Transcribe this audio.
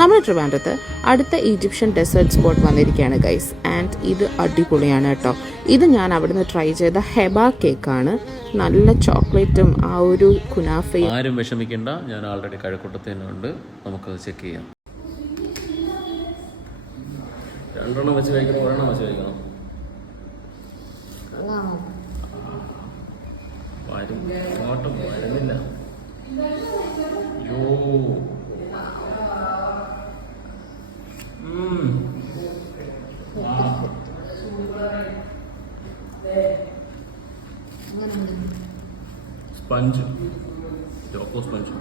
നമ്മൾ ട്രിവാൻഡ്രത്ത് അടുത്ത ഈജിപ്ഷ്യൻ ഡെസേർട്ട് സ്പോട്ട് വന്നിരിക്കുകയാണ് ഗൈസ്. ആൻഡ് ഇത് അടിപൊളിയാണ് കേട്ടോ. ഇത് ഞാൻ അവിടുന്ന് ട്രൈ ചെയ്ത ഹെബ കേക്കാണ്. നല്ല ചോക്ലേറ്റും ആ ഒരു കുനാഫയും. ആരും വിഷമിക്കേണ്ട, ഞാൻ ആൾറെഡി കഴക്കൂട്ടത്ത് തന്നെ ഉണ്ട്. നമുക്കത് ചെക്ക് ചെയ്യാം. 2 എണ്ണം വെച്ച് കഴിക്കണം, 1 എണ്ണം വെച്ച് കഴിക്കണം. അങ്ങോട്ടും വരുന്നില്ല. യോ സ്പഞ്ച്, ചോക്കോ സ്പഞ്ച്.